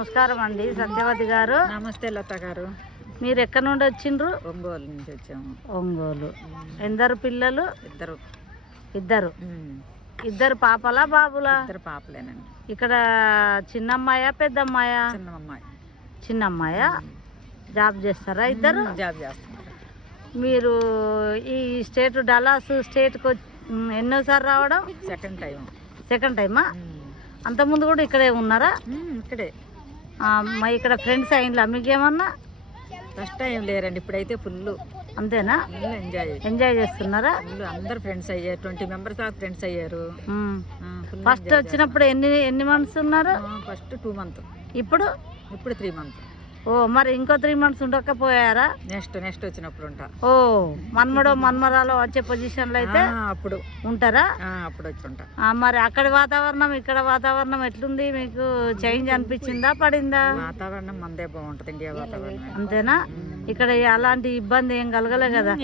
నమస్కారం అండి సత్యవతి గారు. నమస్తే లత గారు. మీరు ఎక్కడి నుండి వచ్చిండ్రు? ఒంగోలు నుంచి వచ్చాము. ఒంగోలు. ఎందరు పిల్లలు? ఇద్దరు. ఇద్దరు పాపలా బాబులా? ఇద్దరు పాపలేనండి. ఇక్కడ చిన్నమ్మాయా పెద్దమ్మాయా? చిన్నమ్మాయా. జాబ్ చేస్తారా ఇద్దరు? జాబ్ చేస్తున్నారు. మీరు ఈ స్టేట్ డల్లాస్ స్టేట్కి ఎన్నోసారి రావడం? సెకండ్ టైమా? అంతకుముందు కూడా ఇక్కడే ఉన్నారా? ఇక్కడే. ఇక్కడ ఫ్రెండ్స్ అయినలా మీకేమన్నా? ఫస్ట్ టైం లేరండి, ఇప్పుడైతే ఫుల్. అంతేనా? ఎంజాయ్ చేస్తున్నారా? అందరు ఫ్రెండ్స్ అయ్యారు, 20 మెంబర్స్ దాకా ఫ్రెండ్స్ అయ్యారు. ఫస్ట్ వచ్చినప్పుడు ఎన్ని మంత్స్ ఉన్నారు? First 2 months. ఇప్పుడు 3 months. ఓ, మరి ఇంకో 3 months ఉండకపోయారా? నెక్స్ట్ వచ్చినప్పుడు ఉంటా. ఓ, మన్మడో మన్మరాలో వచ్చే పొజిషన్లో అయితే అప్పుడు ఉంటారా? అప్పుడు వచ్చి ఉంటా. మరి అక్కడి వాతావరణం ఇక్కడ వాతావరణం ఎట్లుంది? మీకు చేంజ్ అనిపించిందా పడిందా? వాతావరణం మందే బాగుంటుంది, ఇండియా వాతావరణం. అంతేనా? ఇక్కడ అలాంటి ఇబ్బంది ఏం కలగలే కదా?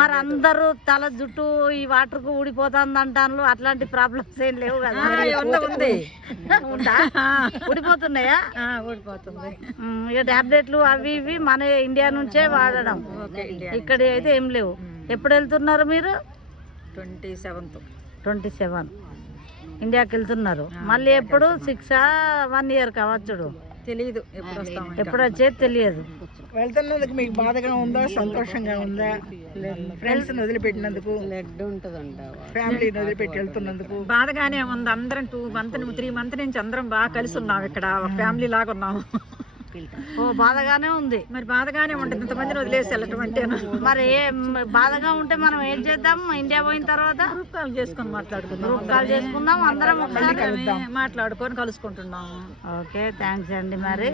మరి అందరూ తల జుట్టు ఈ వాటర్ కు ఊడిపోతుంది అంటాను, అట్లాంటి ప్రాబ్లమ్స్ ఏం లేవు కదా? ఊడిపోతున్నాయా? ఊడిపోతుంది. ఇక టాబ్లెట్లు అవి ఇవి మన ఇండియా నుంచే వాడడం, ఇక్కడ అయితే ఏం లేవు. ఎప్పుడు వెళ్తున్నారు మీరు? 27 ఇండియాకి వెళ్తున్నారు. మళ్ళీ ఎప్పుడు 1 year కావచ్చు? తెలియదు ఎప్పుడు వచ్చేది తెలియదు. వెళ్తున్నందుకు మీకు బాధగా ఉందా, సంతోషంగా ఉందా? ఫ్రెండ్స్ వదిలిపెట్టినందుకు, ఫ్యామిలీని వదిలిపెట్టి వెళ్తున్నందుకు బాధగానే ఉంది. అందరం 3 months నుంచి అందరం బాగా కలిసి ఉన్నాం, ఇక్కడ ఫ్యామిలీ లాగా ఉన్నాము. ఓ, బాధగానే ఉంది. మరి బాధగానే ఉంటుంది, ఇంతమందిని వదిలేసి వెళ్ళటం అంటే. మరి బాధగా ఉంటే మనం ఏం చేద్దాం? ఇండియా పోయిన తర్వాత గ్రూప్ కాల్ చేసుకొని చేసుకుందాం, అందరం ఒకసారి మాట్లాడుకొని కలుసుకుంటున్నాము. ఓకే, థ్యాంక్స్ అండి. మరి